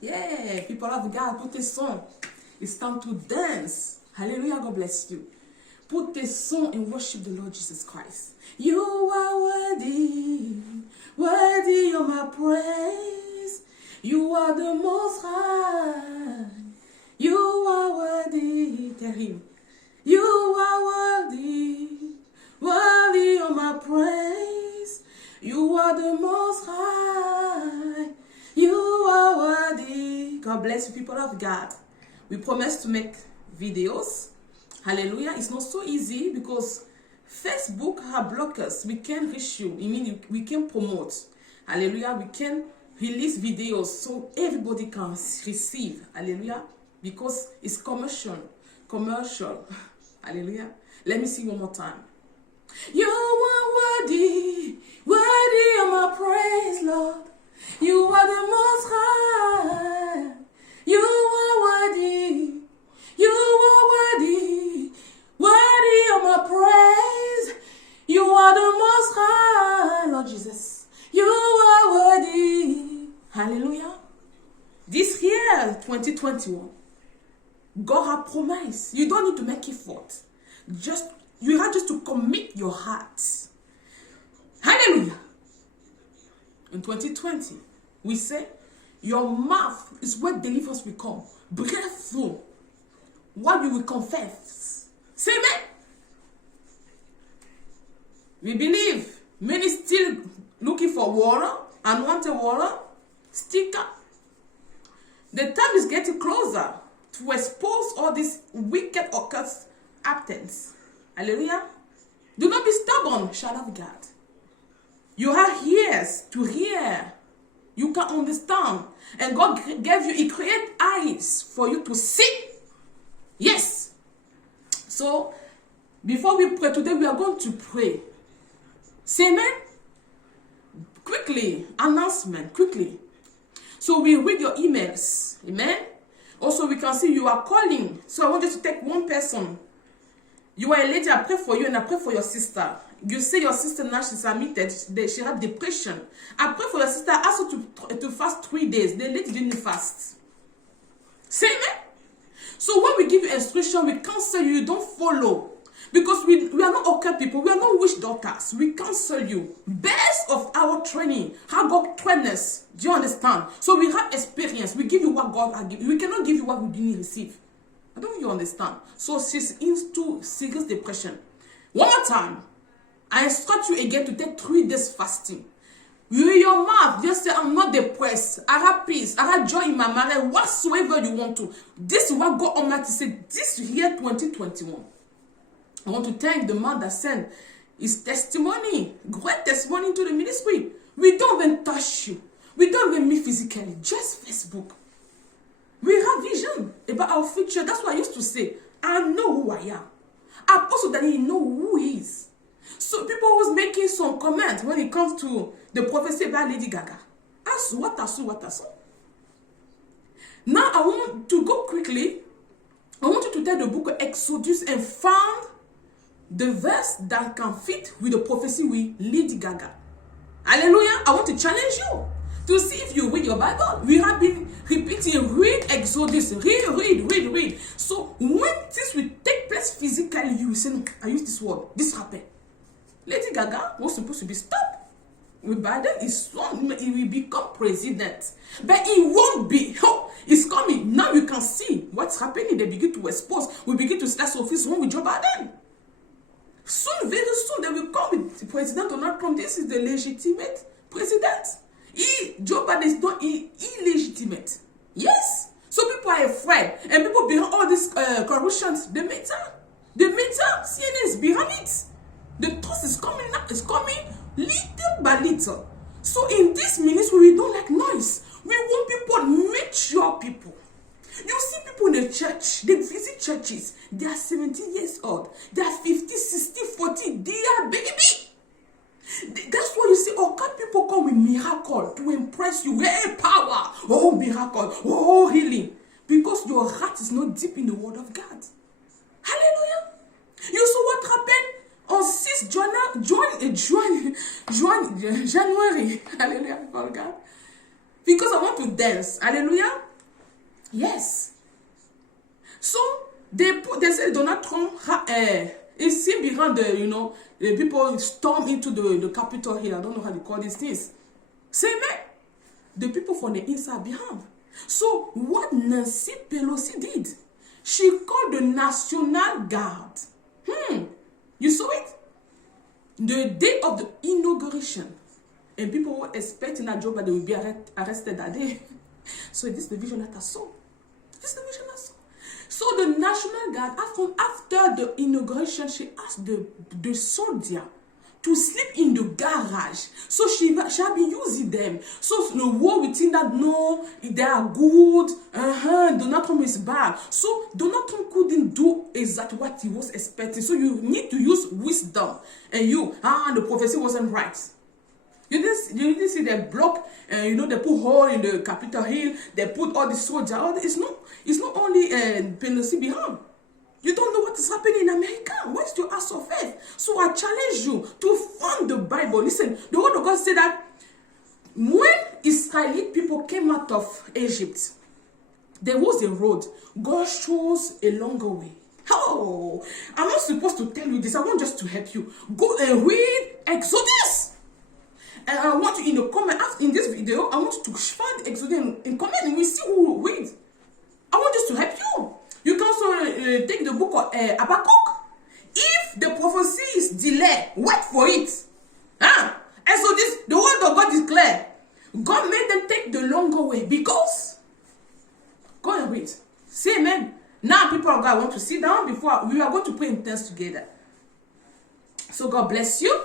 Yeah, people of God, put a song. It's time to dance. Hallelujah, God bless you. Put a song and worship the Lord Jesus Christ. You are worthy, worthy of my praise. You are the most high. You are worthy. Tell him. You are worthy, worthy of my praise. You are the most high. You are worthy. God bless you, people of God. We promise to make videos. Hallelujah. It's not so easy because Facebook have blocked us. We can't reach you. I mean, we can promote. Hallelujah. We can release videos so everybody can receive. Hallelujah. Because it's commercial. Hallelujah. Let me sing one more time. You are worthy, worthy of my praise, Lord. You are the most high. You are worthy. You are worthy, worthy of my praise. You are the most high, Lord Jesus. You are worthy. Hallelujah. This year, 2021, God has promised. You don't need to make effort. You have just to commit your heart. Hallelujah. In 2020, we say, your mouth is where deliverance will come. Breakthrough. What you will confess. Say amen. We believe many still looking for water, unwanted water, sticker. The time is getting closer to expose all these wicked occult actions. Hallelujah. Do not be stubborn, child of God. You have ears to hear. You can understand. And God gave you, He created eyes for you to see. Yes. So, before we pray today, we are going to pray. Say amen. Quickly, announcement, quickly. So we read your emails. Amen. Also, we can see you are calling. So I want you to take one person. You are a lady, I pray for you and I pray for your sister. You say your sister now she's admitted, she had depression. I pray for your sister, ask her to fast 3 days. The lady didn't fast. Say amen. So when we give you instruction, we counsel you, you don't follow. Because we are not okay people, we are not witch doctors. We counsel you. Based of our training, how God trained us. Do you understand? So we have experience. We give you what God has given. We cannot give you what we didn't receive. I don't know if you understand. So she's into serious depression. One more time. I instruct you again to take 3 days fasting. With your mouth, just say, I'm not depressed. I have peace. I have joy in my marriage. Whatsoever you want to. This is what God Almighty said. This year 2021. I want to thank the man that sent his testimony. Great testimony to the ministry. We don't even touch you. We don't even meet physically. Just Facebook. We have vision about our future. That's what I used to say. I know who I am. Apostle that he know who he is. So people was making some comments when it comes to the prophecy about Lady Gaga. Ask what I saw. Now I want to go quickly. I want you to take the book of Exodus and find the verse that can fit with the prophecy with Lady Gaga. Hallelujah. I want to challenge you to see if you read your Bible. We have been repeating, read Exodus, read. So when this will take place physically, you will say, no, I use this word, this happened. Lady Gaga was supposed to be stopped. With Biden, his son, he will become president. But he won't be. Oh, it's coming. Now you can see what's happening. They begin to expose. We begin to start office one with Joe Biden. Soon, very soon, they will come with President Donald Trump. This is the legitimate president. Joe Biden is not illegitimate. Yes. So people are afraid. And people behind all these corruptions, the meter, CNN is behind it. The toss is coming now. It's coming little by little. So in this ministry, we don't like noise. We want people, mature people. You see people in the church, they visit churches. They are 70 years old. They are 50, 60, 40. They are baby. That's why you see, God people come with miracle to impress you. Hey, power. Oh, miracle. Oh, healing. Because your heart is not deep in the word of God. Hallelujah. You saw what happened on 6 January. Hallelujah. God. Because I want to dance. Hallelujah. Yes. So they say Donald Trump is seen behind the people storm into the Capitol Hill. I don't know how they call these things. Say man, the people from the inside behind. So what Nancy Pelosi did, she called the National Guard. You saw it? The day of the inauguration. And people were expecting that Joe Biden will be arrested that day. So this is the vision that I saw. This is the vision I saw. So the National Guard, after the inauguration, she asked the soldier to sleep in the garage. So she shall be using them. So the war within that, no, they are good. Donald Trump is bad. So Donald Trump couldn't do exactly what he was expecting. So you need to use wisdom. And the prophecy wasn't right. You didn't see they block, they put hole in the Capitol Hill. They put all the soldiers. It's not only Pelosi behind. You don't know what is happening in America. Where's your ass of faith? So I challenge you to find the Bible. Listen, the word of God said that when Israeli people came out of Egypt, there was a road. God chose a longer way. Oh, I'm not supposed to tell you this. I want just to help you. Go and read Exodus. And I want you in the comment, in this video, I want you to find Exodus in comment and we see who will read. I want this to help you. You can also take the book of Habakkuk. If the prophecy is delayed, wait for it. And so the word of God is clear. God made them take the longer way because, go and read. Say amen. Now people of God want to sit down before we are going to pray in tongues together. So God bless you.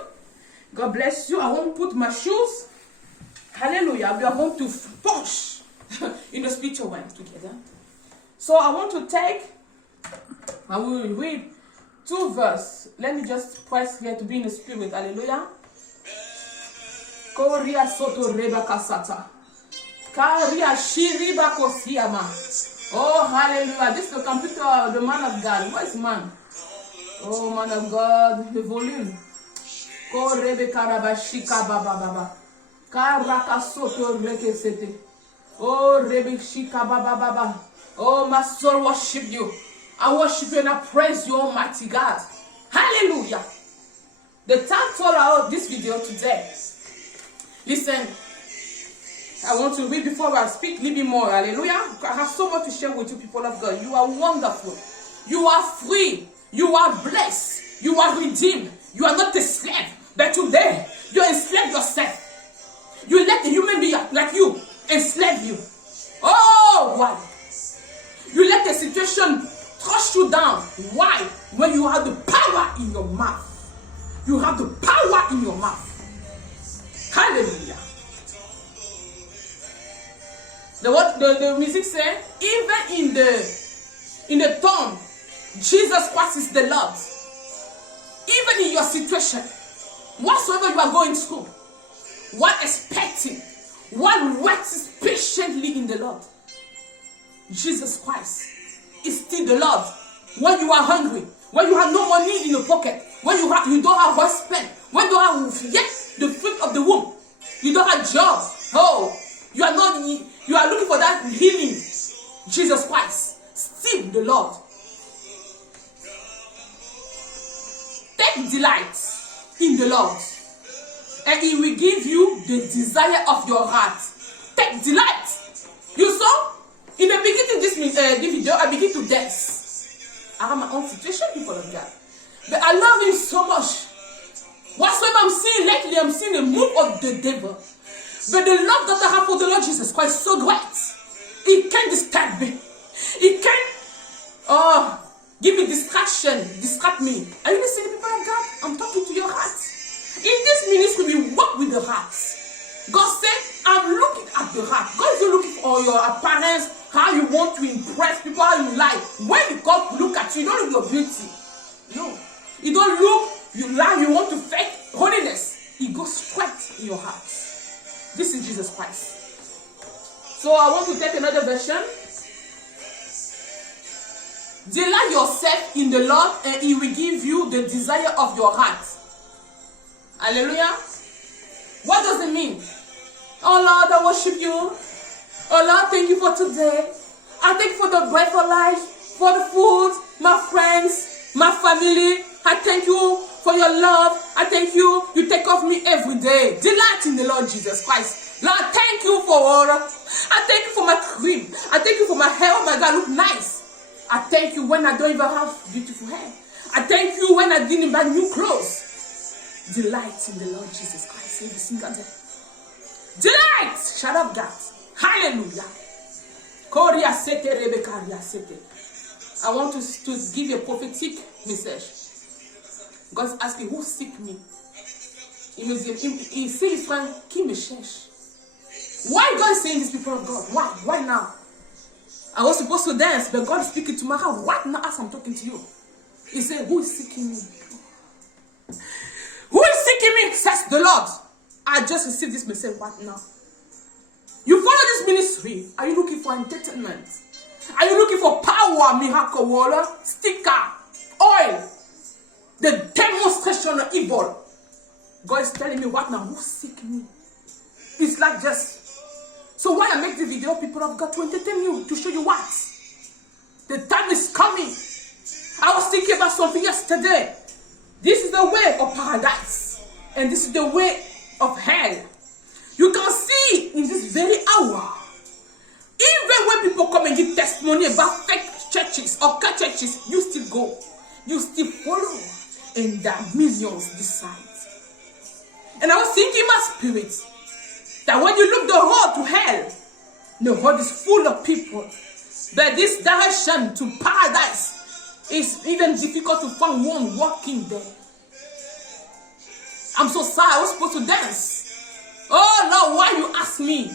God bless you. I won't put my shoes. Hallelujah. We are going to punch in the spiritual realm together. So I want to I will read 2 verses. Let me just press here to be in the spirit. Hallelujah. Korea soto reba kasata. Karia shiriba kosiama. Oh, hallelujah. This is the computer of the man of God. Where is man? Oh, man of God. The volume. Korebe karabashika baba baba. Karaka soto rekesete. Oh, rebe shika baba baba. Oh, my soul worship you. I worship you and I praise you, Almighty God. Hallelujah. The title of this video today. Listen, I want to read before I speak a little bit more. Hallelujah. I have so much to share with you, people of God. You are wonderful. You are free. You are blessed. You are redeemed. You are not a slave. But today, you enslave yourself. You let a human being like you enslave you. Oh, why? You let the situation thrust you down. Why? When you have the power in your mouth. You have the power in your mouth. Hallelujah. The music says, even in the tongue, Jesus Christ is the Lord. Even in your situation, whatsoever you are going through, one expecting, one waits patiently in the Lord. Jesus Christ is still the Lord. When you are hungry, when you have no money in your pocket, when you don't have what spend, when you don't have yet the fruit of the womb, you don't have job. Oh, you are looking for that healing. Jesus Christ, still the Lord. Take delight in the Lord, and He will give you the desire of your heart. Take delight. You saw? In the beginning of this video, I begin to dance. I have my own situation, people of God. But I love Him so much. Whatsoever I'm seeing lately, I'm seeing a move of the devil. But the love that I have for the Lord Jesus Christ is so great. It can't disturb me. It can't give me distract me. Are you listening, people of God? I'm talking to your heart. In this ministry, we work with the heart. God said, I'm looking at the heart. God is not looking for your appearance, how you want to impress people, how you like. When God look at you, you don't look your beauty. No. You don't look, you lie, you want to fake holiness. It goes straight in your heart. This is Jesus Christ. So I want to take another version. Delight yourself in the Lord and He will give you the desire of your heart. Hallelujah. What does it mean? Oh Lord, I worship you. Oh Lord, thank you for today. I thank you for the breath of life, for the food, my friends, my family. I thank you for your love. I thank you. You take off me every day. Delight in the Lord Jesus Christ. Lord, thank you for water. I thank you for my cream. I thank you for my hair. Oh my God, look nice. I thank you when I don't even have beautiful hair. I thank you when I didn't buy new clothes. Delight in the Lord Jesus Christ every single day. Delight! Shut up, God. Hallelujah. I want to give you a prophetic message. God's asking, who seek me? Il sait, Israël, qui me cherche? Why God is saying this, people of God? Why? Why now? I was supposed to dance, but God is speaking to my heart. What now as I'm talking to you? He said, who is seeking me? Who is seeking me? Says the Lord. I just received this message right now. You follow this ministry. Are you looking for entertainment? Are you looking for power, miracle, water, sticker, oil? The demonstration of evil. God is telling me what now? Who seek me? It's like just. So why I make the video, people of God, to entertain you, to show you what? The time is coming. I was thinking about something yesterday. This is the way of paradise. And this is the way of hell. You can see in this very hour, even when people come and give testimony about fake churches or cut churches, you still go. You still follow. And there are millions decide. And I was thinking in my spirit that when you look the road to hell, the road is full of people. But this direction to paradise is even difficult to find one walking there. I'm so sorry, I was supposed to dance. Oh Lord, why you ask me?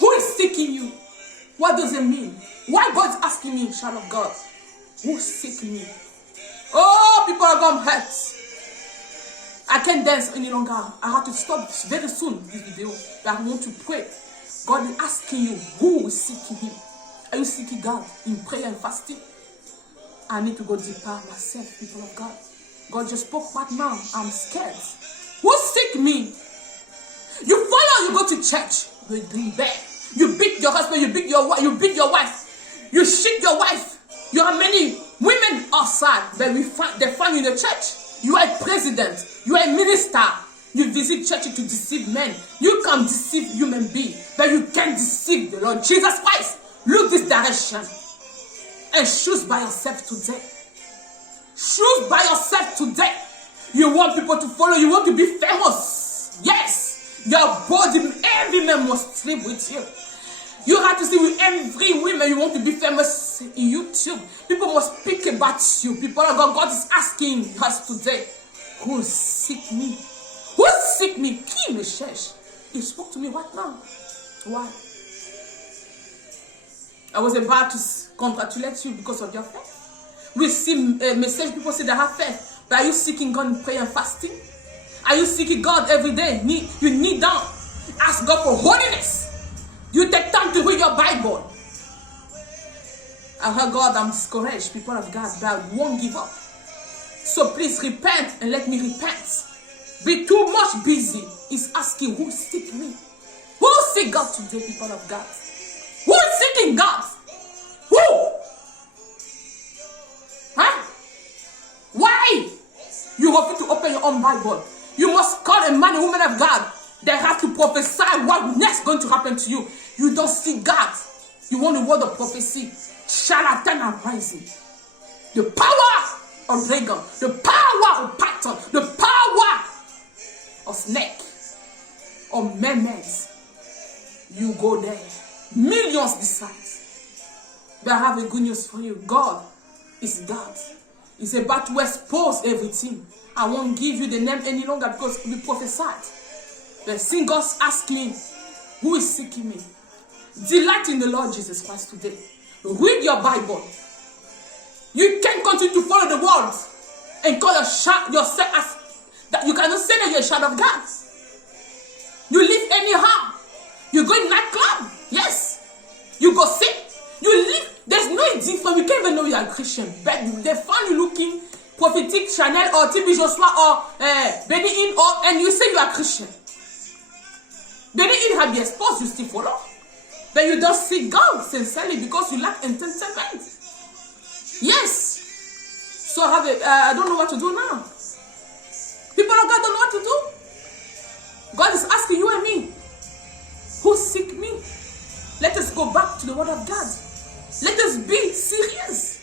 Who is seeking you? What does it mean? Why God is asking me, child of God? Who seek me? Oh, people are going hurt. I can't dance any longer. I have to stop very soon this video. But I want to pray. God is asking you, who is seeking Him? Are you seeking God in prayer and fasting? I need to go deeper myself, people of God. God just spoke right now. I'm scared. Who seek me? You follow, you go to church. You do bad. You beat your husband, you beat your wife, you shit your wife. You have many women outside that they find you in the church. You are a president, you are a minister. You visit church to deceive men. You can deceive human beings, but you can't deceive the Lord Jesus Christ. Look this direction and choose by yourself today. Choose by yourself today. You want people to follow, you want to be famous. Yes, your body, every man must sleep with you. You have to see with every woman you want to be famous in YouTube. People must speak about you. People of God, God is asking us today, who seek me? Who seek me? Qui me cherche? He spoke to me right now. Why? I was about to congratulate you because of your faith. We see a message, people say they have faith. But are you seeking God in prayer and fasting? Are you seeking God every day? You kneel down. Ask God for holiness. You take time to read your Bible. I heard God, I'm discouraged, people of God, but I won't give up. So please repent and let me repent. Be too much busy. He's asking, who seek me? Who seek God today, people of God? Who is seeking God? Who? Huh? Why? You have to open your own Bible. You must call a man and woman of God. They have to prophesy what next going to happen to you. You don't see God. You want a word of prophecy. Charlatan are rising. The power of dragon. The power of python. The power of snake. Of mermaids. You go there. Millions decide. But I have a good news for you. God is God. He's about to expose everything. I won't give you the name any longer because we prophesied. But since God's asking me, who is seeking me? Delight in the Lord Jesus Christ today. Read your Bible. You can't continue to follow the world and call yourself as that. You cannot say that you're a child of God. You live anyhow. You go in nightclub. Yes. You go sick. You live. There's no difference. You can't even know you are a Christian. But they find you looking prophetic Chanel or TB Joshua or Benny Hinn and you say you are Christian. Benny Hinn have been exposed, you still follow. but you don't seek God sincerely because you lack entertainment. Yes. So I don't know what to do now. People of God don't know what to do. God is asking you and me, who seek me? Let us go back to the word of God. Let us be serious.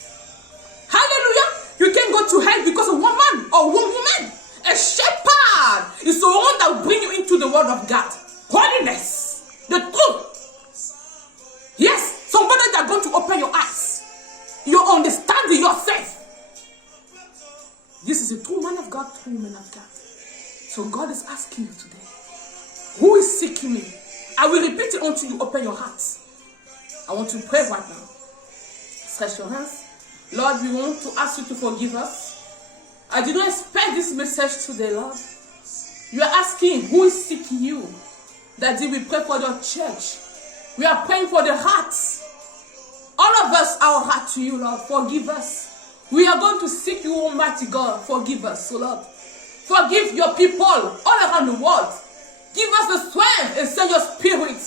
Hallelujah. You can't go to hell because of one man or one woman. A shepherd is the one that will bring you into the word of God. Holiness. The truth. Yes. Somebody that are going to open your eyes. You understand yourself. This is a true man of God, true woman of God. So God is asking you today, who is seeking me? I will repeat it until you open your hearts. I want to pray right now. Stretch your hands. Lord, we want to ask you to forgive us. I did not expect this message today, Lord. You are asking who is seeking you. Daddy, we pray for your church. We are praying for the hearts. All of us, our heart to you, Lord. Forgive us. We are going to seek you, Almighty God. Forgive us, so Lord. Forgive your people all around the world. Give us the strength and send your spirit.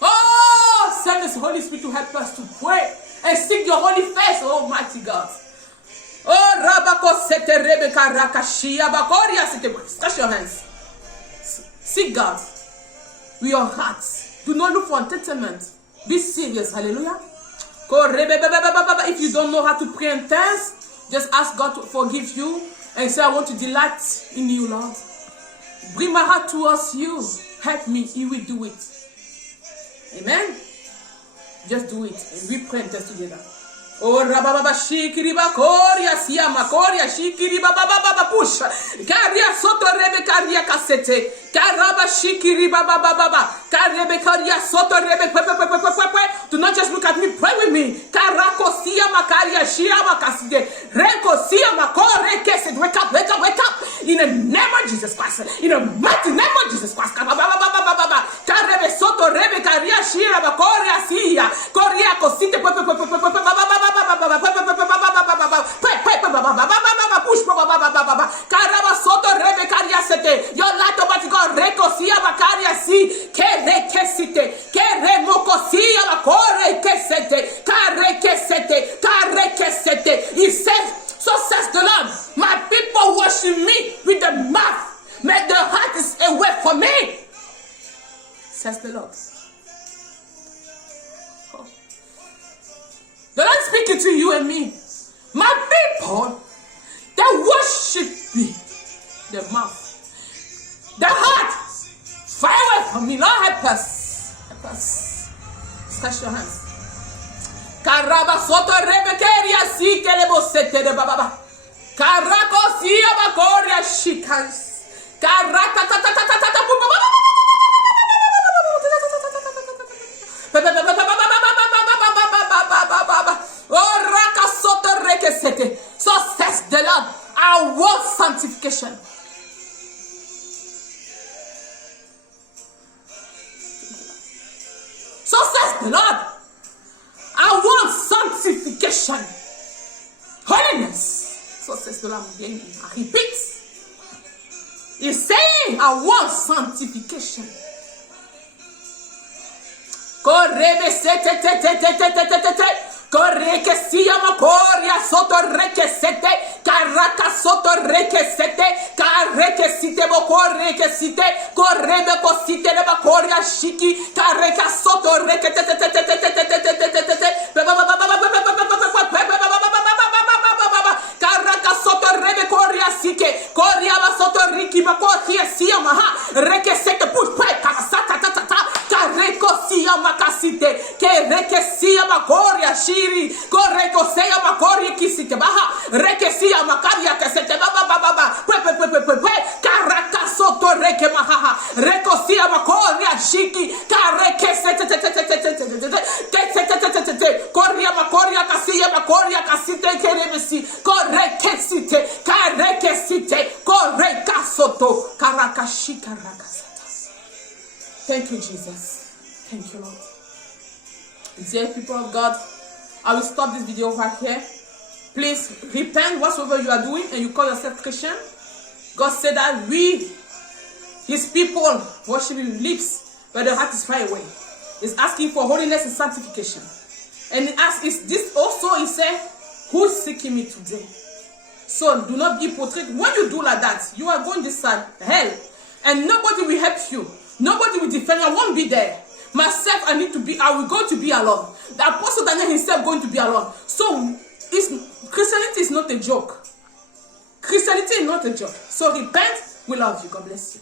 Oh, send this Holy Spirit to help us to pray and seek your holy face, Almighty God. Oh, Rabako Sete Rebecca Rakashia Bakoria Sete. Touch your hands. Seek God with your hearts. Do not look for entertainment. Be serious. Hallelujah. If you don't know how to pray in tongues, just ask God to forgive you and say, I want to delight in you, Lord. Bring my heart towards you. Help me. He will do it. Amen. Just do it. And we pray and test together. Oh, Rababa Shikiriba Koria Siama Koria Shikiriba Baba Pusha Karia Soto Rebe Karia Cassette Karaba Shikiriba Baba Karebe Karia Soto Rebe. Do not just look at me, pray with me. Karako Siama Karia Shiama Casside Reko Siama Kore Kesset. Wake up, wake up, wake up. In the name of Jesus Christ. In the mighty name of Jesus Christ. Karebe Soto Rebe Karia Shiraba Koria Sia Koria Cosite your light about God recosia bakaria si kere kesite kere mokosia bakore kesete kare kesete. He says, so says the Lord, my people worship me with the mouth, but the heart is away from me, says the Lord. The Lord speaking to you and me. My people, they worship me. The mouth. The heart. Far away from me. Lord, help us. Help us. Stretch your hands. Karaba soto rebekeria si kelebo sete de baba. Karako siya bakoria shikas. Karata ta ta ta ta ta ta. So says the Lord, I want sanctification. So says the Lord, I want sanctification. Holiness. So says the Lord again. I repeat. He's saying, I want sanctification. Correbe sete te te te te te te te te. Corre que sia macoria soto reke sete. Caraca soto reke sete. Carre que site bocorre que site. Correbe cosite de bacoria shiki. Carreca soto reke te te te te te te te te te te te te. Caraca soto rebe coria sike. Coria soto riki bacoria sia maha. Reke sete push pray. Carasata ta ta ta. Carreco sia macasite. Que reke sia macoria shiri. Correco sia macoria kisite baha. Reke sia macaria que sete baba baba. Caraca soto reke maha. Reco sia macoria shiki. Carreque sete te te te te te te te te. Corria macoria casia macoria casite que rebesi. Correque site. Carreque site. Correca soto. Caraca shika rakasata. Thank you, Jesus. Thank you, Lord. Dear people of God, I will stop this video right here. Please repent whatsoever you are doing and you call yourself Christian. God said that we, His people, worship with lips, but the heart is far away. It's asking for holiness and sanctification. And it asks, is this also, he said, who is seeking me today? So do not be hypocrite. When you do like that, you are going this side, hell. And nobody will help you. Nobody will defend you. I won't be there. Myself, I will go to be alone. The Apostle Daniel himself going to be alone. So Christianity is not a joke. Christianity is not a joke. So repent. We love you. God bless you.